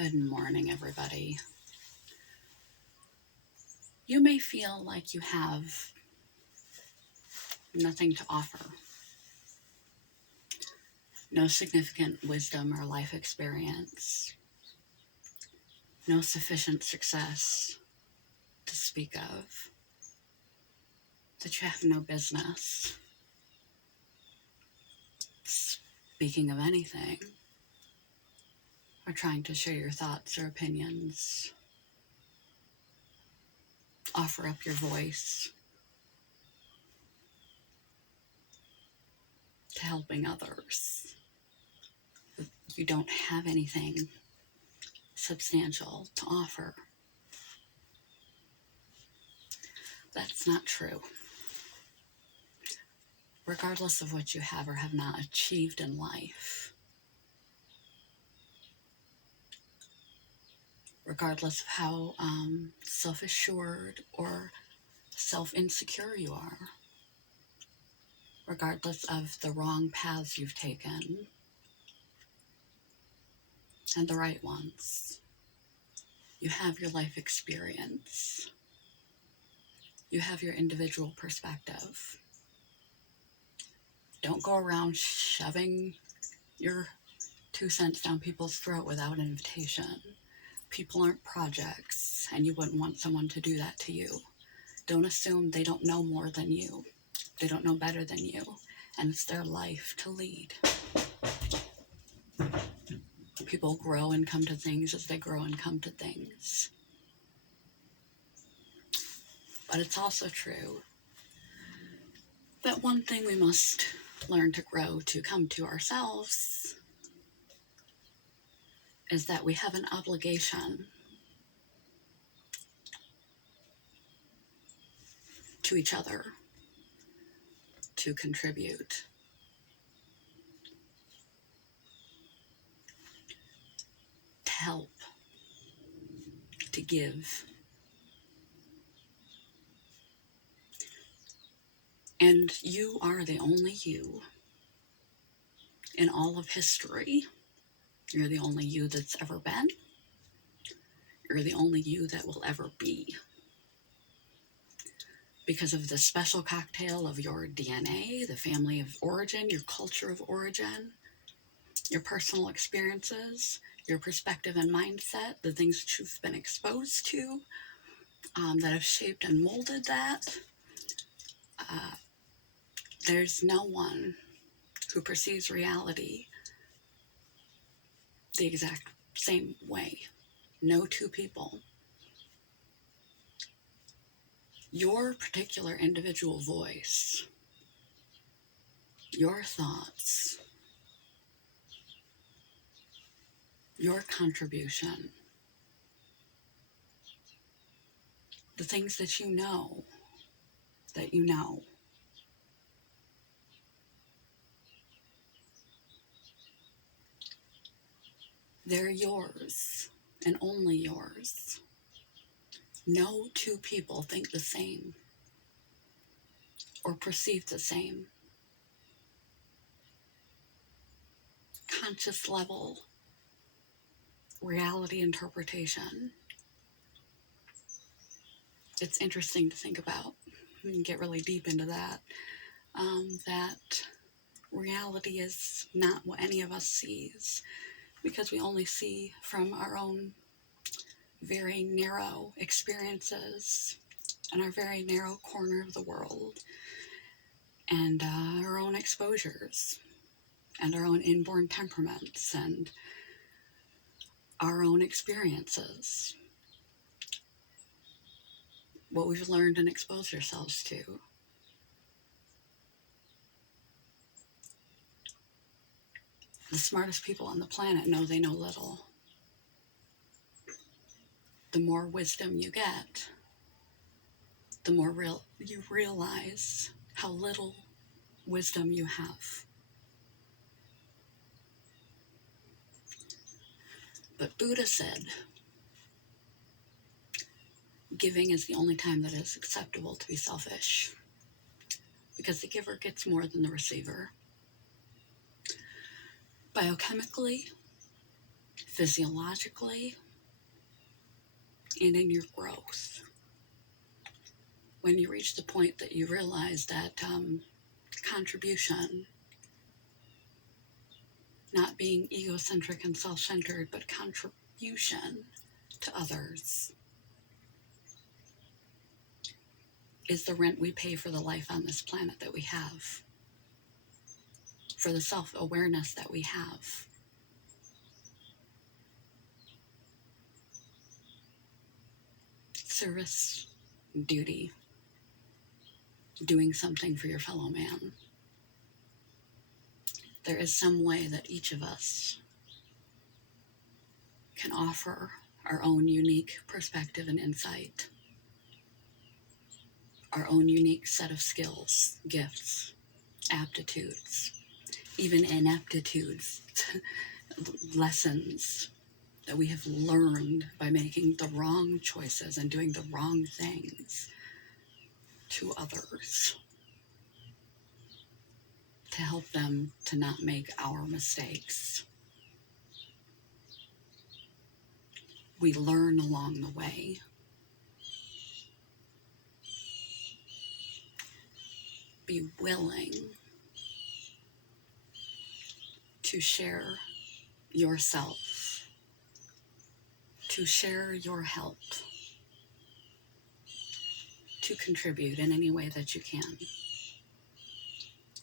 Good morning, everybody. You may feel like you have nothing to offer, no significant wisdom or life experience, no sufficient success to speak of, that you have no business speaking of anything, or trying to share your thoughts or opinions, offer up your voice to helping others. You don't have anything substantial to offer. That's not true. Regardless of what you have or have not achieved in life, regardless of how self-assured or self-insecure you are, regardless of the wrong paths you've taken and the right ones, you have your life experience. You have your individual perspective. Don't go around shoving your 2 cents down people's throat without invitation. People aren't projects, and you wouldn't want someone to do that to you. Don't assume they don't know more than you. They don't know better than you, and it's their life to lead. People grow and come to things as they grow and come to things. But it's also true that one thing we must learn to grow to come to ourselves is that we have an obligation to each other to contribute, to help, to give. And you are the only you in all of history. You're the only you that's ever been. You're the only you that will ever be. Because of the special cocktail of your DNA, the family of origin, your culture of origin, your personal experiences, your perspective and mindset, the things that you've been exposed to, that have shaped and molded that. There's no one who perceives reality the exact same way. No two people. Your particular individual voice, your thoughts, your contribution, the things that you know, they're yours and only yours. No two people think the same or perceive the same. Conscious level reality interpretation. It's interesting to think about. We can get really deep into that. That reality is not what any of us sees, because we only see from our own very narrow experiences and our very narrow corner of the world, and our own exposures and our own inborn temperaments and our own experiences, what we've learned and exposed ourselves to. The smartest people on the planet know they know little. The more wisdom you get, the more you realize how little wisdom you have. But Buddha said, giving is the only time that it is acceptable to be selfish, because the giver gets more than the receiver. Biochemically, physiologically, and in your growth. When you reach the point that you realize that contribution, not being egocentric and self-centered, but contribution to others, is the rent we pay for the life on this planet that we have, for the self-awareness that we have. Service, duty, doing something for your fellow man. There is some way that each of us can offer our own unique perspective and insight, our own unique set of skills, gifts, aptitudes, even ineptitudes, lessons that we have learned by making the wrong choices and doing the wrong things to others, to help them to not make our mistakes. We learn along the way. Be willing to share yourself, to share your help, to contribute in any way that you can.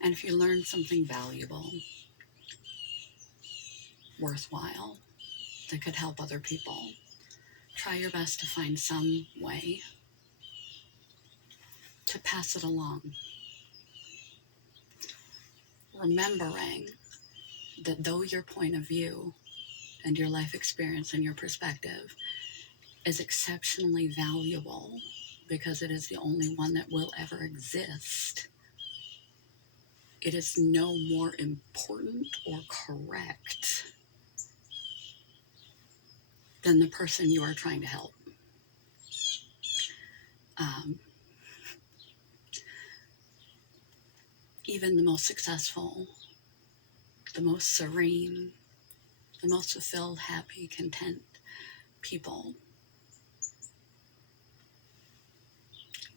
And if you learn something valuable, worthwhile, that could help other people, try your best to find some way to pass it along. Remembering that though your point of view and your life experience and your perspective is exceptionally valuable because it is the only one that will ever exist, it is no more important or correct than the person you are trying to help. Even the most successful, the most serene, the most fulfilled, happy, content people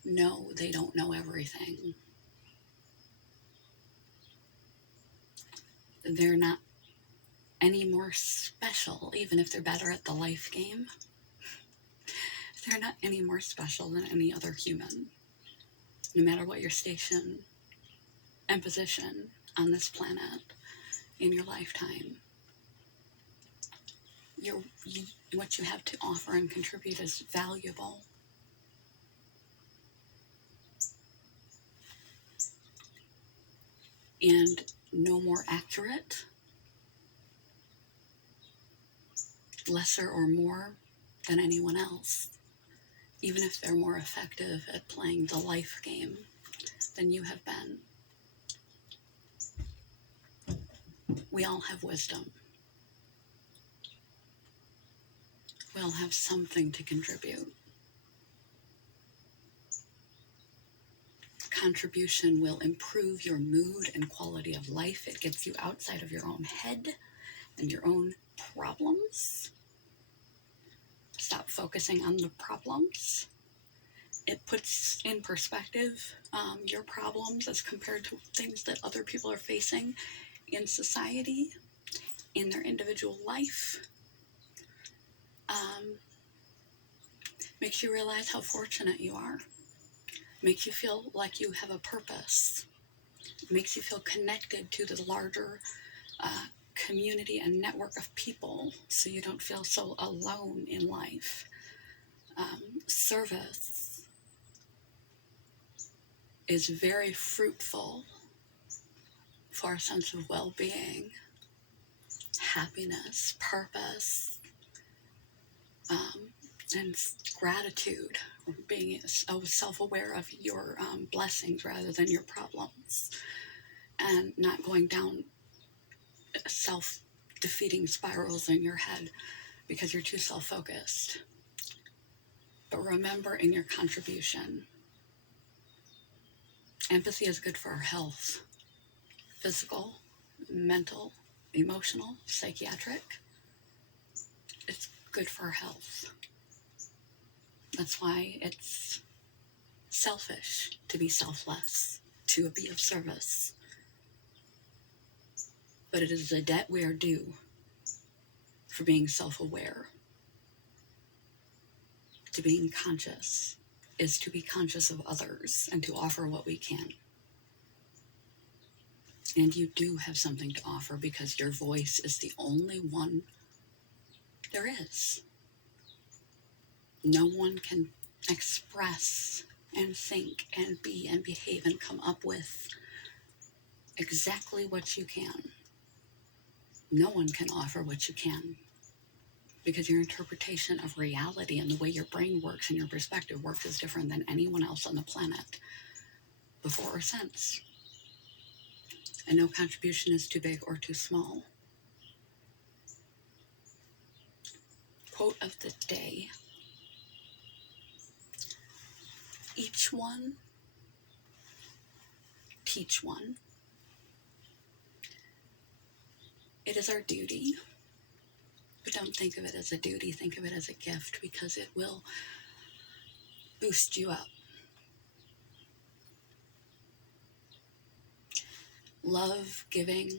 know they don't know everything. They're not any more special, even if they're better at the life game. They're not any more special than any other human, no matter what your station and position on this planet in your lifetime. What you have to offer and contribute is valuable. And no more accurate, lesser or more than anyone else, even if they're more effective at playing the life game than you have been. We all have wisdom. We all have something to contribute. Contribution will improve your mood and quality of life. It gets you outside of your own head and your own problems. Stop focusing on the problems. It puts in perspective your problems as compared to things that other people are facing in society, in their individual life. Makes you realize how fortunate you are. Makes you feel like you have a purpose. Makes you feel connected to the larger community and network of people, so you don't feel so alone in life. Service is very fruitful for a sense of well-being, happiness, purpose, and gratitude, being so self-aware of your blessings rather than your problems, and not going down self-defeating spirals in your head because you're too self-focused. But remember, in your contribution, empathy is good for our health, physical, mental, emotional, psychiatric. it's good for our health. That's why it's selfish to be selfless, to be of service. But it is a debt we are due for being self-aware. To being conscious is to be conscious of others and to offer what we can. And you do have something to offer because your voice is the only one there is. No one can express and think and be and behave and come up with exactly what you can. No one can offer what you can, because your interpretation of reality and the way your brain works and your perspective works is different than anyone else on the planet, before or since. And no contribution is too big or too small. Quote of the day: each one, teach one. It is our duty, but don't think of it as a duty, think of it as a gift, because it will boost you up. Love, giving,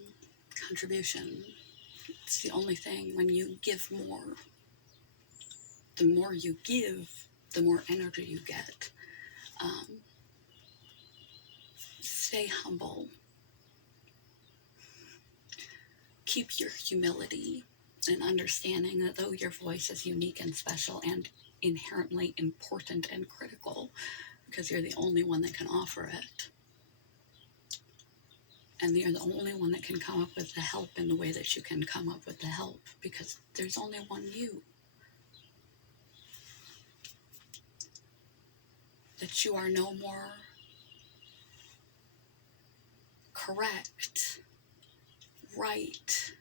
contribution. It's the only thing. When you give more, the more you give, the more energy you get. Stay humble. Keep your humility and understanding that though your voice is unique and special and inherently important and critical, because you're the only one that can offer it, and you're the only one that can come up with the help in the way that you can come up with the help, because there's only one you. That you are no more correct, right,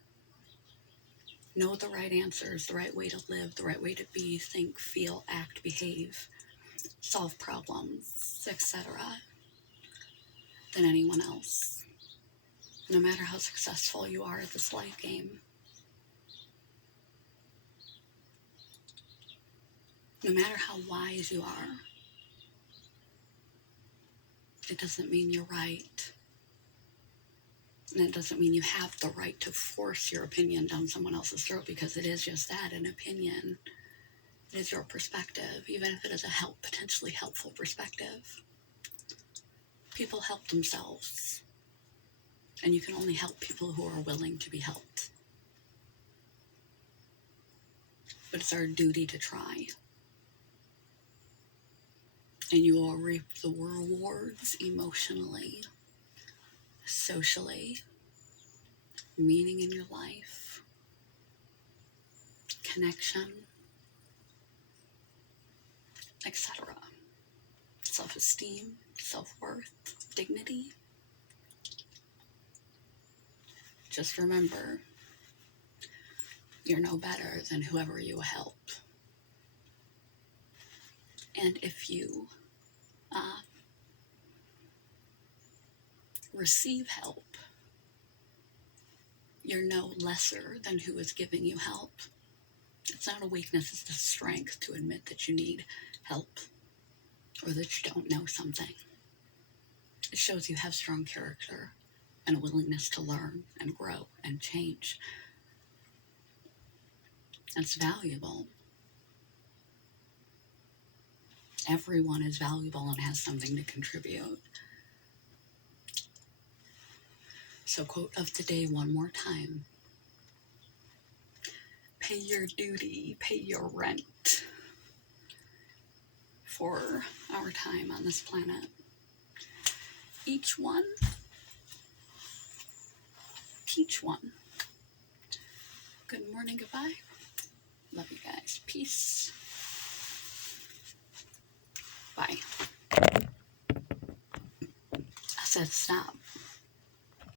know the right answers, the right way to live, the right way to be, think, feel, act, behave, solve problems, etc., than anyone else. No matter how successful you are at this life game. No matter how wise you are, it doesn't mean you're right. And it doesn't mean you have the right to force your opinion down someone else's throat, because it is just that, an opinion. It is your perspective, even if it is a potentially helpful perspective. People help themselves, and you can only help people who are willing to be helped. But it's our duty to try. And you will reap the rewards emotionally, socially, meaning in your life, connection, etc. Self-esteem, self-worth, dignity. Just remember, you're no better than whoever you help. And if you receive help, you're no lesser than who is giving you help. It's not a weakness, it's a strength to admit that you need help or that you don't know something. It shows you have strong character and a willingness to learn and grow and change. That's valuable. Everyone is valuable and has something to contribute. So quote of the day one more time. Pay your duty, pay your rent for our time on this planet. Each one, teach one. Good morning, goodbye. Love you guys. Peace. Bye. I said stop.